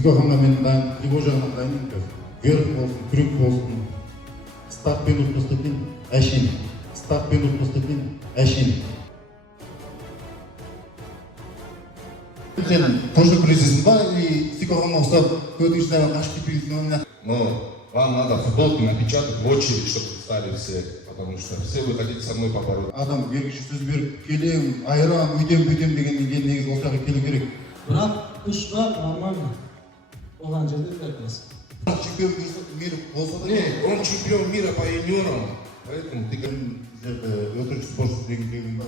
Сикоханға мен его жағынан дайындым. Вверх болсын, крюк болсын, старт пен отпустатын әшейін. Старт пен отпустатын әшейін. Сен тоже күресесің ба, и Сикоханға ұстап, көтің ішінен қашып кетпейсің? Но вам надо футболку напечатать в очередь, чтобы стали все, потому что все вы хотите со мной побороться. Адам бергіші сөз беріп, келем, айрам, өйтем дегеннен кейін негізі осыға келу керек. Бірақ үш бар нормально. Оған жерде бермес. Чемпион мира болса да... Нет, он чемпион мира по юниорам, поэтому ты өтірік спортшы деген ба?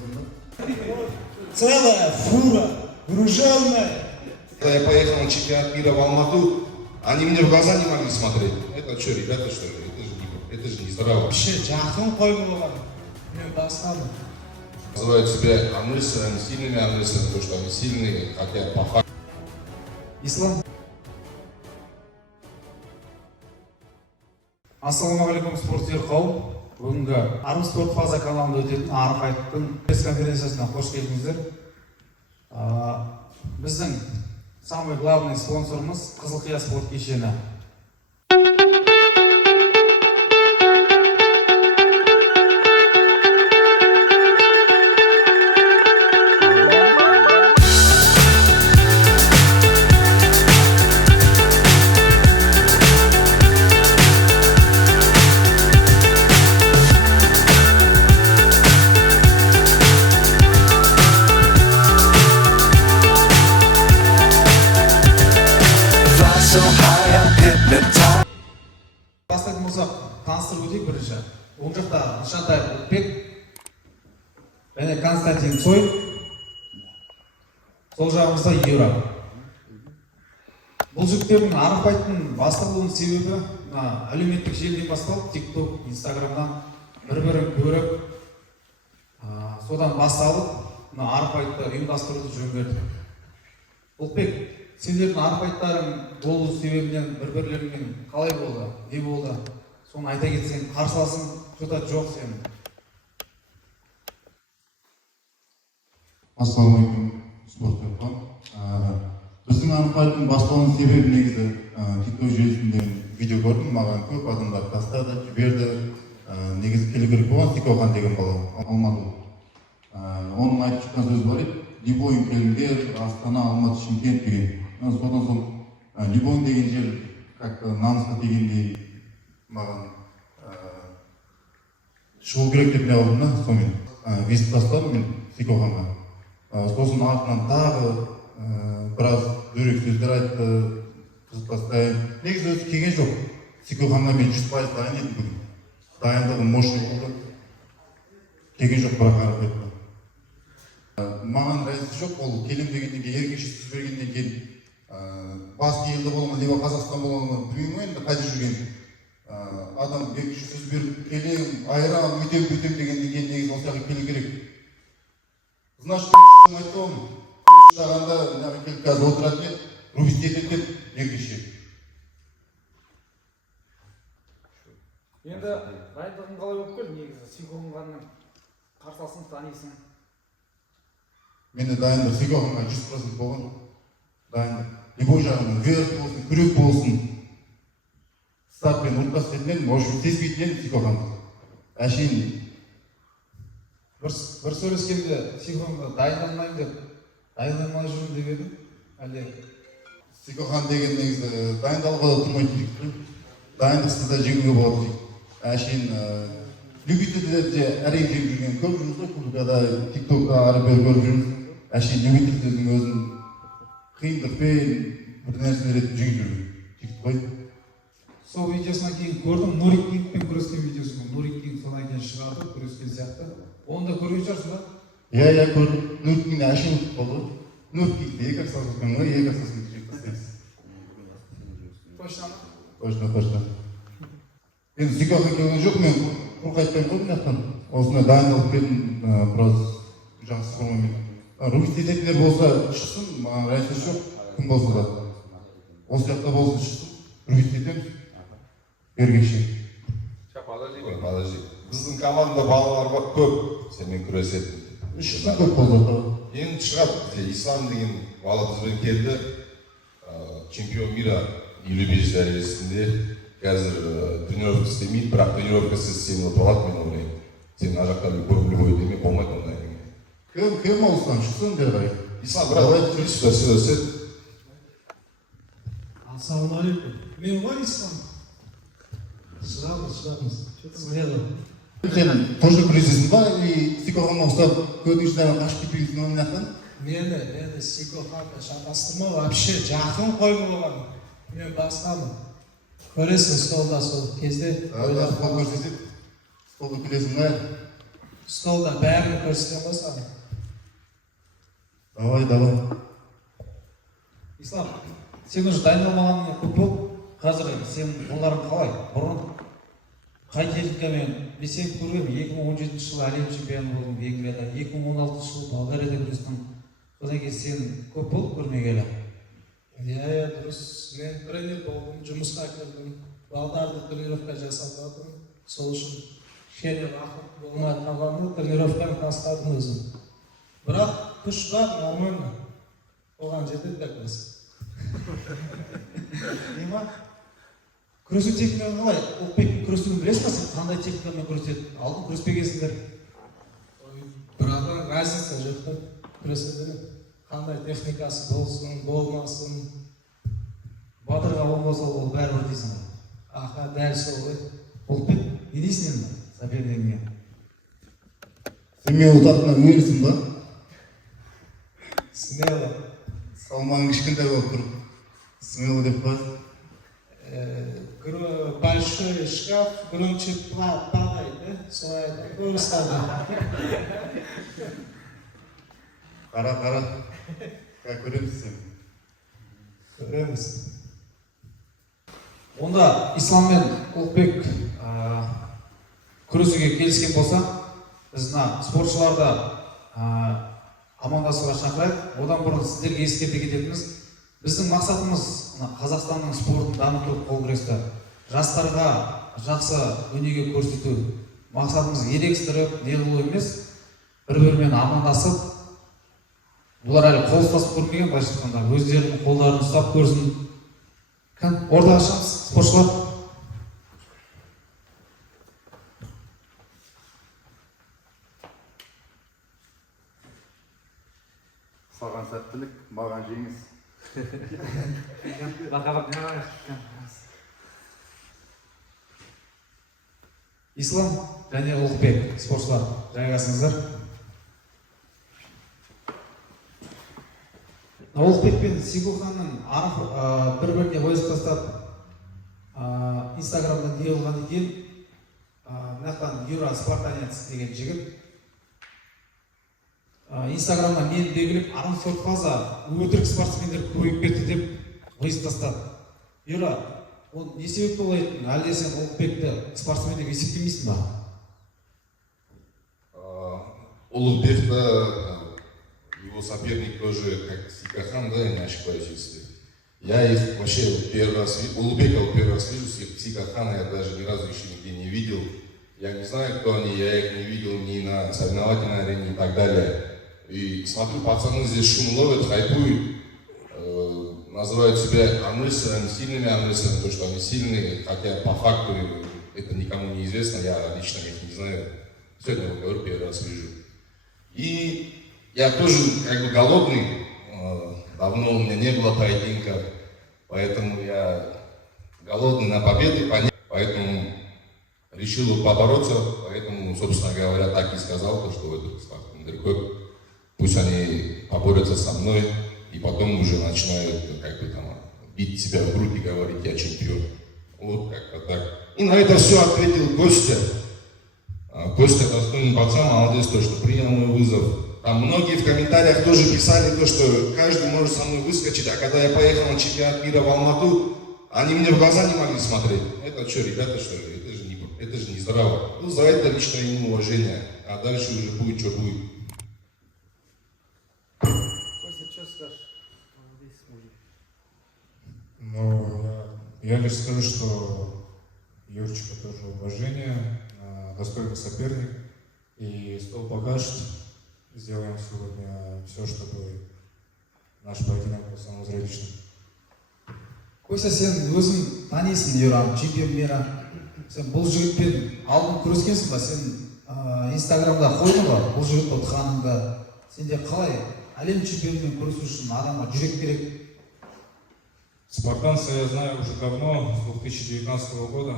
Целая фура, груженная. Когда я поехал на чемпионат мира в Алмату, они мне в глаза не могли смотреть. Это что, ребята, что ли? Это же не здраво. Вообще, жақын қой болған. Мен басқадым. Называют себя амнистами, сильными амнистами, потому что они сильные, хотя по факту. Ислам. Ассалаумағалейкум спортсүйер қауым. Бүгінгі Арым спорт фаза каналында өтетін Арқайттың пресс-конференциясына қош келдіңіздер. Біздің самый главный спонсорымыз Қызылқия спорт кешені. Бастайтын болсақ, таныстырып өтейік бірінші. Оң жақта Нышантай Ұлтбек және Константин Цой. Сол жағымызда Юра. Бұл жігіттердің арықпайтын басталуының себебі әлеуметтік желіден басталып, TikTok, Instagram'дан бір-бірін көріп, содан басталып, арықпайтты ұйымдастыруды жөн берді. Ұлтбек, сендердің арықпайттарың болу себебінен бір-бірлерімен қалай болды, не болды? Соны айта кетсең, қарсыласың, что-то жоқ сен. Ассалаумағалейкум спорттар. Біздің арықпайттың бастауының себебі негізі TikTok желісінде видео көрдім, маған көп адамдар тастады, жіберді. Негізі келу керек болған Сикохан деген бала, Алматы. Оның айтып шыққан сөзі бар еді, Либойн келіңдер, Астана, Алматы, Шымкент деген. Содан соң Либойн деген жер как-то намысқа дегендей маған шығу керек деп не алдым да, сонымен визит тастадым мен Сикоханға. Сосын артынан тағы біраз дөрекі сөздер айтты, қызып тастайын. Негізі өзі келген жоқ. Сикоханға мен 100% дайын едім бүгін. Дайындығым мощный болды. Келген жоқ бірақ арып етті. Маған разница жоқ, ол келем дегеннен кейін, ергеше сөз бергеннен кейін басқа елді болма, либо Қазақстан болма, білмеймін енді қайда жүрген. Адам ергеше сөз беріп, келем, айрам, өтем дегеннен кейін негізі осыға келу керек. Значит, айтуым, жағанда мына келіп қазір отыратын еді, рубист ететін ергеше. Енді дайындығың қалай болып келді негізі? Сикоханның қарсыласын танисың. Менде дайындық Сикоханға 100% болған. Дайындық. Любой жағынан вверх болсын, крюк болсын. Старт пен отпустатын, может, сезбейтін Сикохан. Әшейін. Бір сөйлескенде Сикоханға дайындалмайын деп, дайындалмай жүрмін деп едің? Әлде? Сикохан деген негізі дайындалуға да тұрмайды дейді. Дайындықсыз да жеңуге болады дейді. Әшейін любительдерде әрең жеңіп жүрген көп жүрміз ғой, клубада, TikTok'та ары-бері көріп жүрміз. Әшейін любительдердің өзін қиындықпен бір нәрселер етіп жеңіп жүрген. Сөйтіп қой. Сол видеосынан кейін көрдім, Нурик Кингпен күрескен видеосын. Нурик Кинг содан кейін шығарды, күрескен сияқты. Оны да көрген шығарсың ба? Иә, көрдім. Нурик Кингті әшейін ұтып қалды ғой. Нурик Кингті екі ақсасын ғой, екі ақсасын жеңіп тастаймыз. Точно ма? Точно. Енді Сикохан келген жоқ, мен құр қайтпаймын ғой мынаяқтан. Осындай дайындалып келдім, біраз жақсы формамен. Рубист ететіндер болса шықсын, маған разница жоқ, кім болса да. Осы жақта болса шықсын, рубист етеміз, ергекше. Подожди. Біздің командада балалар бар көп, сенімен күресетін. Шықсын көп болса. Енді шығады, Ислам деген бала бізбен келді. чемпион мира елу дәрежесінде қазір тренировка істемейді, бірақ тренировкасыз сені ұтып алады, мен ойлаймын. Сен ана жақта көрінбей қою деме, болмайды ондай әңгіме. Кім олсаң шықсын деді. Ислам, брат, сюда. Ассалаумағалейкум. Мен ғой Ислам. Шығамыз. Что-то Сен тоже күресесің ба, и Сикоғанға ұстап көздің ішінен қашып кетпейсің оның жақтан? Мені Сикоғанға шатастырма, вообще жақын қоймы болған. Мен басқамын. Көресің столда сол кезде. Стол көрсетіп, столды күлесің ба? Столда бәрін көрсетем ба саған? Давай. Ислам, сен уже дайындалмағаныңа көп болды. Қазір сен оларың қалай? Бұрын қай техникамен бесен көргем, 2017 жылы әлем чемпионы болдың Венгрияда, 2016 жылы Болгарияда күрестің. Содан кейін сен көп болды көрмегелі. Иә, дұрыс. Мен тренер болдым, жұмысқа кірдім. Балдарды тренировка жасап жатырмын. Сол үшін кішкене уақыт болмай қалғанда тренировканы тастадым өзім. Бірақ күш бар, нормально. Оған жетеді де күрес. Нема? Күресу техниканы қалай? Ұлтбектің күресуін білесің ба сен? Қандай техникамен күреседі? Алдын күреспегенсіңдер. Бір адам разница жоқ та күреседі. Қандай техникасы болсын, болмасын. Батырға ол болса ол бәрібір дейсің ғой. Аха, дәл сол ғой. Ұлтбек, не дейсің енді сопернигіңе? Сен мен ұтатына үйресің ба? Смело. Салмағың кішкентай болып тұр. Смело деп па? Большой шкаф, громче падай, да? Солай көрістады. Қара. Как көреміз сен? Көреміз. Онда Ислам мен Ұлтбек күресуге келіскен болса, біз спортшыларды амандасуға шақырайық. Одан бұрын сіздерге ескерте кететініміз, біздің мақсатымыз Қазақстанның спортын дамыту, қол күресті жастарға жақсы өнеге көрсету. Мақсатымыз ерекшелік, не қылу емес, бір-бірімен амандасып, бұлар әлі қол ұстасып көрмеген, былайша айтқанда, өздерінің қолдарын ұстап көрсін. Ортаға шығамыз, спортшылар. Саған сәттілік, маған жеңіс. Ислам және Ұлтбек, спортшылар, жайғасыңыздар. Ұлтбек пен Сикоғанның бір-біріне ойысып тастап, Инстаграмдан не болған екен, мынақтан Юра Спартанец деген жігіт. Инстаграмда мені белгілеп, Армстронг фаза өтірік спортсмендер көбейіп кетті деп ойысып тастады. Юра, ол не себепті олай? Әлде сен Ұлтбекті спортсмен деп есептемейсің ба? Улугбек-то, его соперник тоже как Сикохан, да, я не ошибаюсь, если. Я их вообще первый раз видел, Улугбека первый раз вижу, Сикохана я даже ни разу еще нигде не видел. Я не знаю, кто они, я их не видел ни на соревновательной арене и так далее. И смотрю, пацаны здесь шум ловят, хайпуют, называют себя армрестлерами, сильными армрестлерами, то, что они сильные, хотя по факту это никому не известно, я лично их не знаю. Сегодня, вот говорю, первый раз вижу. И я тоже как бы голодный, давно у меня не было поединка, поэтому я голодный на победу, поэтому решил побороться, поэтому, собственно говоря, так и сказал, то, что в этот спортивный рекорд. Пусть они поборются со мной, и потом уже начинают как бы там бить себя в грудь и говорить, я чемпион. Вот как-то так. И на это все ответил Костя. Костя достойный пацан, молодец, то, что принял мой вызов. Там многие в комментариях тоже писали то, что каждый может со мной выскочить, а когда я поехал на чемпионат мира в Алмату, они мне в глаза не могли смотреть. Это что, ребята, что ли? Это же не здраво. Ну, за это лично ему уважение, а дальше уже будет, что будет. Ну, я лишь скажу, что Юрчика тоже уважение, достойный соперник, и стол покажет. Сделаем сегодня все, чтобы наш поединок был самым зрелищным. Көсе, сен өзің танисың Юран, чемпион мира. Сен бұл жігітпен алдын күрескенсің ба? Сен инстаграмда қойдың ба? Бұл жігіт отқаныңды. Сенде қалай әлем чемпионымен күресу үшін адамға жүрек керек? Спартанца я знаю уже давно, с 2019 года.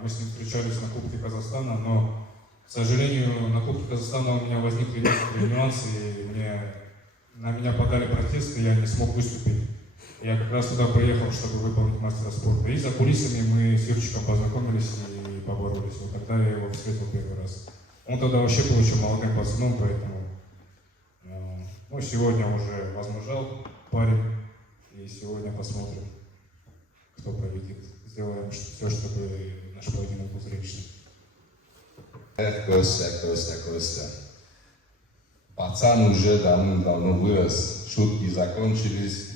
Мы с ним встречались на Кубке Казахстана, но, к сожалению, на Кубке Казахстана у меня возникли некоторые нюансы, и на меня подали протесты, и я не смог выступить. Я как раз туда приехал, чтобы выполнить мастера спорта. И за кулисами мы с Юрчиком познакомились и поборолись. Вот тогда я его встретил первый раз. Он тогда вообще был еще молодым пацаном, поэтому ну, сегодня уже возмужал парень. И сегодня посмотрим, кто победит. Сделаем все, чтобы наш поединок был зрелищным. Костя. Пацан уже давно вырос, шутки закончились.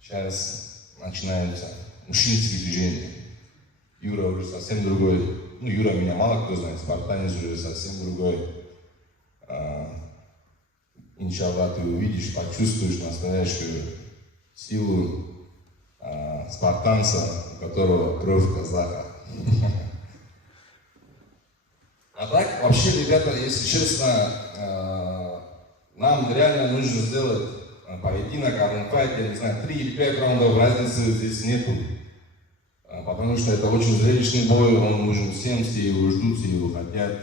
Сейчас начинаются мужчинские движения. Юра уже совсем другой. Ну, Юра меня мало кто знает, спартанец уже совсем другой. Иншаллах, ты увидишь, почувствуешь настоящую силу спартанца, у которого кровь казаха. А так, вообще, ребята, если честно, нам реально нужно сделать поединок, армфайт, я не знаю, 3 или 5 раундов, разницы здесь нету. Потому что это очень зрелищный бой, он нужен всем, все его ждут, все его хотят.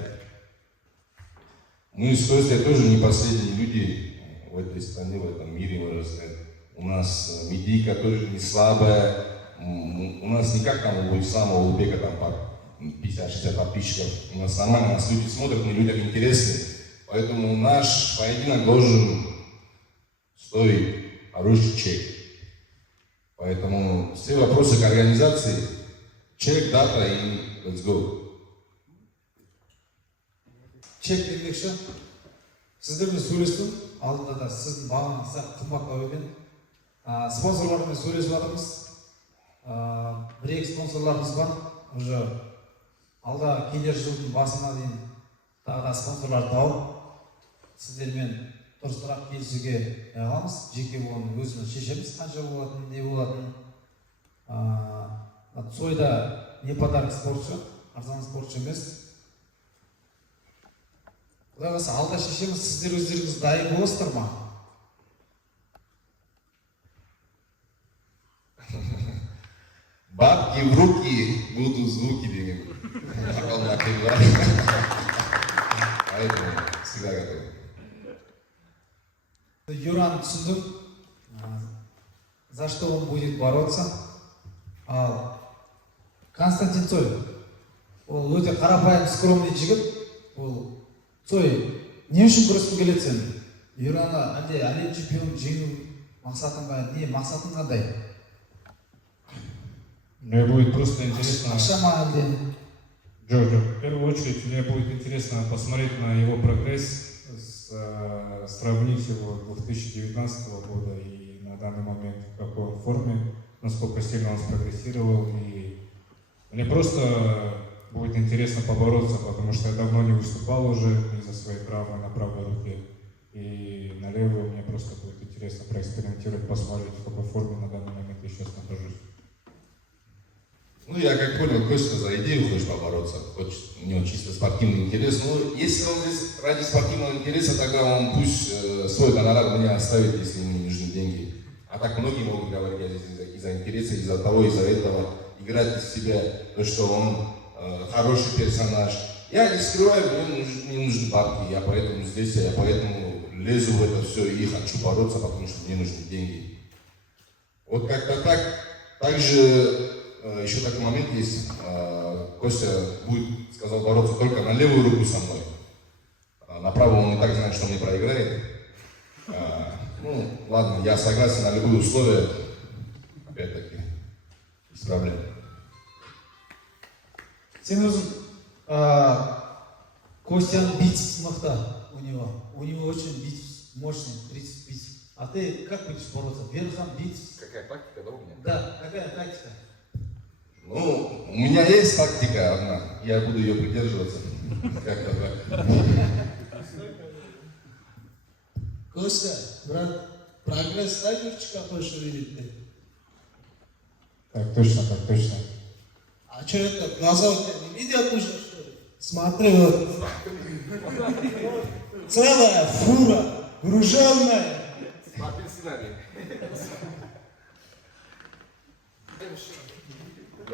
Мы с Костей тоже не последние люди в этой стране, в этом мире, можно сказать. У нас медийка тоже не слабая. У нас не как там у Ислама, у Улбека там по 50-60 подписчиков. У нас нормально, нас люди смотрят, мы людям интересны. Поэтому наш поединок должен стоить хороший чек. Поэтому все вопросы к организации, чек, дата и let's go. Чек демекші, сіздермен сөйлестім, алдында да сіздің бағаңыз қымбаттау екен. Спонсорлармен сөйлесіп жатырмыз. Бір-екі спонсорларымыз бар. Уже алда келер жылдың басына дейін тағы да спонсорлар тауып, сіздермен дұрыстырақ келісуге аламыз. Жеке болғанын өзіміз шешеміз, қанша болатынын, не болатынын. Цойда не подарок спортшы, арзан спортшы емес. Құдай қаласа алда шешеміз, сіздер өздеріңіз дайын боласыздар ма? Бабки в руки, будут звуки деген. Поэтому всегда готов. Юран түсіндім, за что он будет бороться. Ал Константин Цой, ол өте қарапайым, скромный жігіт. Ол Цой, не үшін күрескің келеді сен? Юраны әлде әлем чемпионын жеңу мақсатың не мақсатың қандай? Мне будет просто интересно... Ақша ма әлде? Джо, в первую очередь, мне будет интересно посмотреть на его прогресс, сравнить его 2019 года и на данный момент, в какой он форме, насколько сильно он спрогрессировал. И мне просто будет интересно побороться, потому что я давно не выступал уже из-за своей травмы на правой руке. И на левой мне просто будет интересно проэкспериментировать, посмотреть, в какой форме на данный момент я сейчас нахожусь. Ну, я как понял, Костя за идею хочешь побороться, хочет, у него чисто спортивный интерес. Ну, если он здесь ради спортивного интереса, тогда он пусть свой гонорар мне оставит, если ему не нужны деньги. А так многие могут говорить, я здесь из-за интереса, из-за того, из-за этого, играть из себя, то, что он хороший персонаж. Я не скрываю, мне нужны бабки, я поэтому здесь, я поэтому лезу в это все и хочу бороться, потому что мне нужны деньги. Вот как-то так. Также еще такой момент есть, Костя будет, сказал, бороться только на левую руку со мной. На правую он и так знает, что мне проиграет. Ну, ладно, я согласен на любые условия. Опять-таки, без проблем. Сен өзің Костяның бицепс мықты у него. У него очень бицепс мощный, 30 бицепс. А ты как будешь бороться? Верхом бицепс? Какая тактика, да, у меня? Да, какая тактика? Ну, у меня есть тактика одна, я буду ее придерживаться. Как-то так. Костя, брат, прогресс дай Юрчика больше видит. Так точно, так точно. А что это, глаза у тебя не видят уже, что ли? Смотри, вот. Целая фура, груженная.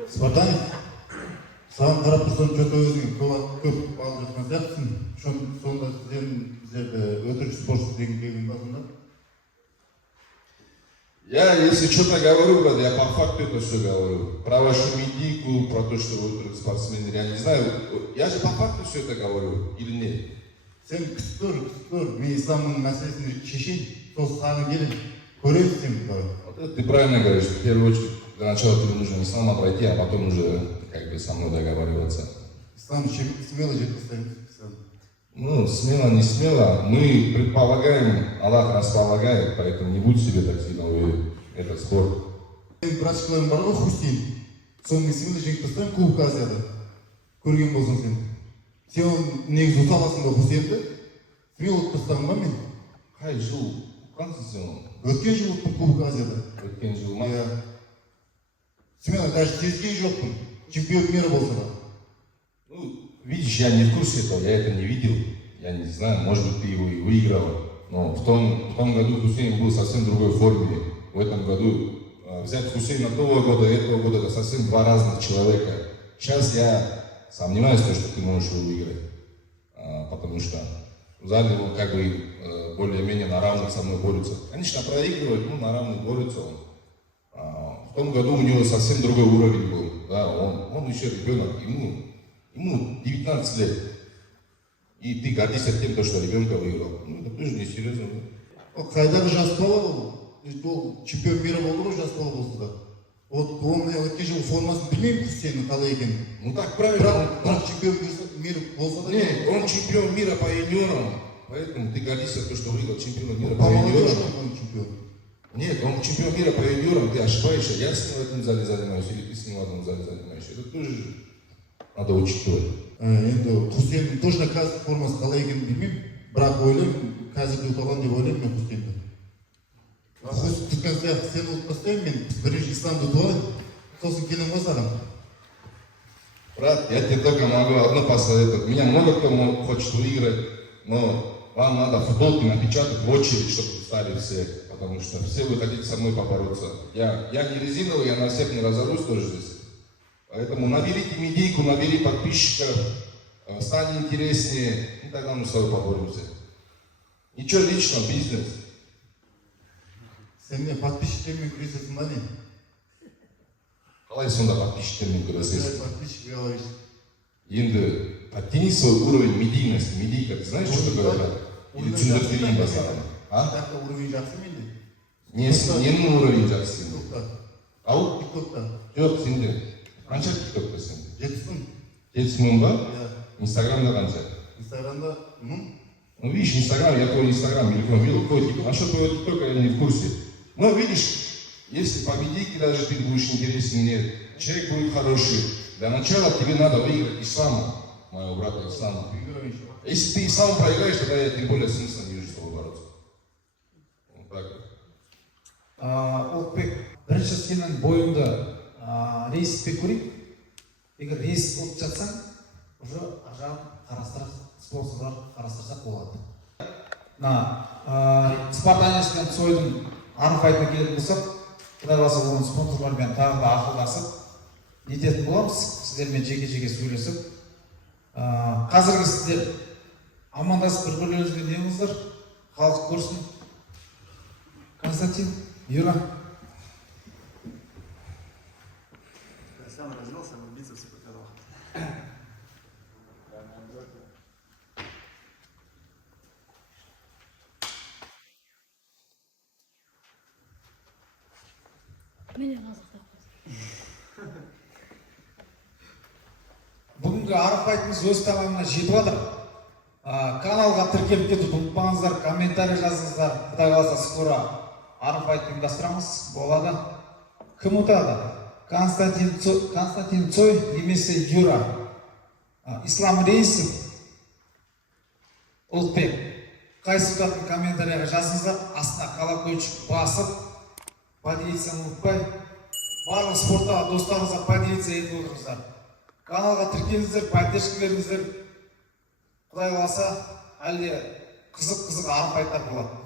Спартан, саған қарап тұрсам, что-то өзің көп алып жатқан сияқтысың. Сонда сіздерді өтірік спортшы деген келген ба сонда? Я, если что-то говорю, брат, я по факту это все говорю. Про вашу медийку, про то, что вы спортсмены, я не знаю. Я же по факту все это говорю, или нет? Сен күтір, мен исламның мәселесін шешейін, сол саған келін, көрейін сен бары. Вот это ты правильно говоришь. В первую очередь, для начала тебе нужно ислама пройти, а потом уже как бы со мной договариваться. Ислам смело жеткізсең. Ну, смело, не смело. Мы предполагаем, Аллах располагает, поэтому не будь себе так сильно уверен. Это спорт. Менің братшыларым бар ғой, Хусейн. Соның смело жеңіп тастаймын Кубок Азияда. Көрген болсаң сен. Сен оны негізі ұта аласың ба Хусейнді? Смело ұтып тастаған ба мен? Қай жыл? Қансы сен? Өткен жыл ұттым Кубок Азияда. Өткен жыл ма? Иә. Смело, даже сезген жоқпын. Чемпион мира болса да. Ну, видишь, я не в курсе этого, я это не видел. Я не знаю, может быть, ты его и выиграл. Но в том году Хусейн был в совсем другой форме. В этом году взять Хусейна того года и этого года — это совсем два разных человека. Сейчас я сомневаюсь, что ты можешь его выиграть. Потому что в зале он как бы более-менее на равных со мной борется. Конечно, проигрывает, но на равных борется он. В том году у него совсем другой уровень был. Да, он еще ребенок, ему 19 лет. И ты гордишься тем, что ребенка выиграл. Ну, это тоже несерьезно. Қайдағы жас бала ол? Ол чемпион мира болды ғой, жас бала болса да. Вот он өткен жылы формасын білмеймін Хусейннің қалай екенін. Ну так правильно. Бірақ чемпион мира болса да. Нет, он чемпион мира по юниорам. Поэтому ты гордишься тем, что выиграл чемпион мира по По молодежи юниорам. он чемпион. Нет, он чемпион мира по юниорам, ты ошибаешься. Я с ним в этом зале занимаюсь, или ты с ним в этом зале занимаешься. Это тоже надо учитывать. Енді Хусейннің точно қазір формасы қалай екенін білмеймін. Бірақ ойлаймын, қазір ұта алам деп ойлаймын мен Хусейнді. Түркен сияқты сен ұлып тастаймын, мен бірінші исламды ұтып алайын. Сосын келем ғой саған. Брат, я тебе только могу одно посоветовать. Меня много кто хочет выиграть, но вам надо футболки напечатать в очередь, чтобы стали все. Потому что все вы хотите со мной побороться. Я не резиновый, я на всех не разорвусь тоже здесь. Поэтому наберите медийку, набери подписчиков, стань интереснее, и тогда мы с тобой поборемся. Ничего личного, бизнес. Сен не подписчиктермен күресесің ба не? Қалай сонда подписчиктермен күресесің? Подписчик говоришь. Енді подтяни свой уровень медийности. Медийка, ты знаешь, что такое, брат? Или түсіндіріп ба саған? Тақта уровень жақсы менде. Ненің уровень жақсы сенде? Тиктокта. Ау? Тиктокта. Жоқ, сенде. Қанша тиктокта сенде? 70 70 ба? Иә. Инстаграмда қанша? Инстаграмда 1000. Ну, видишь, Инстаграм, я твой Инстаграм мельком видел, твой тикток. Насчет твоего тиктока я не в курсе. Но видишь, если по медийке даже ты будешь интереснее, человек будет хороший. Для начала тебе надо выиграть ислама, моего брата ислама. Если ты ислам проиграешь, тогда я тем более смысла не вижу с тобой бороться. Вот так вот. Ұлықбек, бірінші сенің бойыңды рейспен көрейік. Егер рейс болып жатсаң, уже ажағын қарастырып, спонсорлар қарастырсақ болады. Спартанецпен Цойдың анық айтына келетін болсақ, құдай қаласа болған спонсорлармен тағы да ақылдасып нететін боламыз, сіздермен жеке-жеке сөйлесіп. Қазіргі сіздер амандасып бір-бірлеріңізбен не қылыңыздар, халық көрсін. Константин, Юра. Сам раздался, ему бицепсы показал. Бүгінгі арықбайтымыз өз тамамына жетіп жатыр. Каналға тіркеліп кетуді ұмытпаңыздар, комментарий жазыңыздар. Құдай қаласа скоро арықбайтты ұйымдастырамыз, болады. Кім ұтады? Константин Цой немесе Юра. Ислам Рейсов, Ұлықбек. Қайсы ұтатын комментарийға жазыңыздар. Астына колокольчик басып, поделиться ұмытпай. барлық спортта достарыңызға поделиться етіп отырыңыздар. Каналға тіркеліңіздер, поддержка беріңіздер. Құдай қаласа, әлде қызық арым файттар болады.